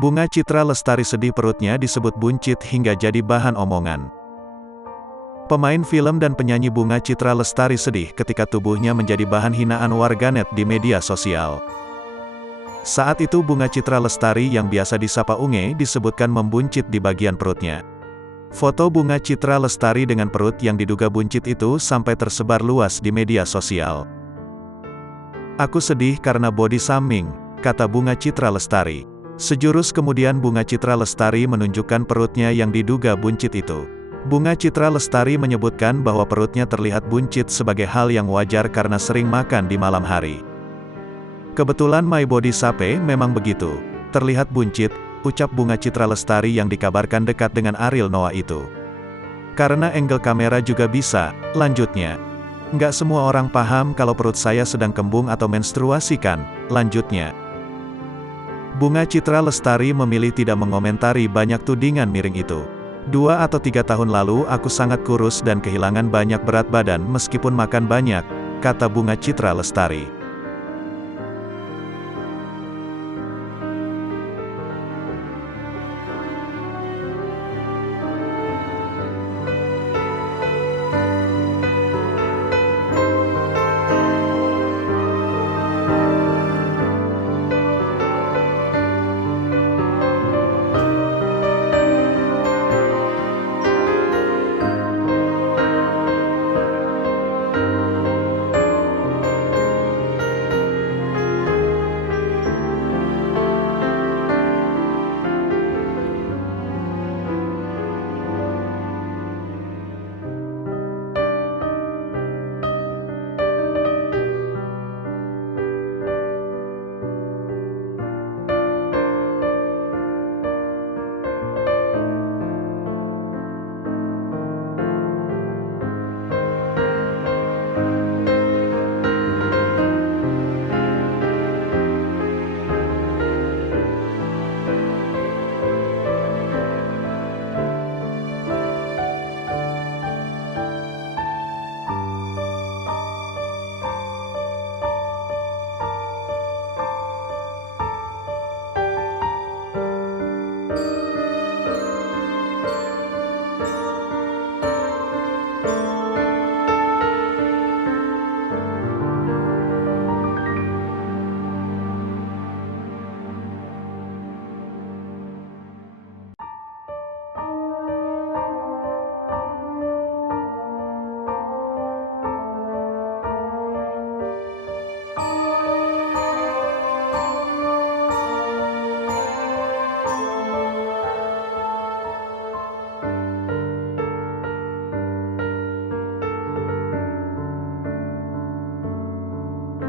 Bunga Citra Lestari sedih perutnya disebut buncit hingga jadi bahan omongan. Pemain film dan penyanyi Bunga Citra Lestari sedih ketika tubuhnya menjadi bahan hinaan warganet di media sosial. Saat itu Bunga Citra Lestari yang biasa disapa Unge disebutkan membuncit di bagian perutnya. Foto Bunga Citra Lestari dengan perut yang diduga buncit itu sampai tersebar luas di media sosial. "Aku sedih karena body shaming," kata Bunga Citra Lestari. Sejurus kemudian Bunga Citra Lestari menunjukkan perutnya yang diduga buncit itu. Bunga Citra Lestari menyebutkan bahwa perutnya terlihat buncit sebagai hal yang wajar karena sering makan di malam hari. "Kebetulan my body shape memang begitu. Terlihat buncit," ucap Bunga Citra Lestari yang dikabarkan dekat dengan Ariel Noah itu. "Karena angle kamera juga bisa," lanjutnya. "Nggak semua orang paham kalau perut saya sedang kembung atau menstruasi kan," lanjutnya. Bunga Citra Lestari memilih tidak mengomentari banyak tudingan miring itu. 2 atau 3 tahun lalu aku sangat kurus dan kehilangan banyak berat badan meskipun makan banyak," kata Bunga Citra Lestari.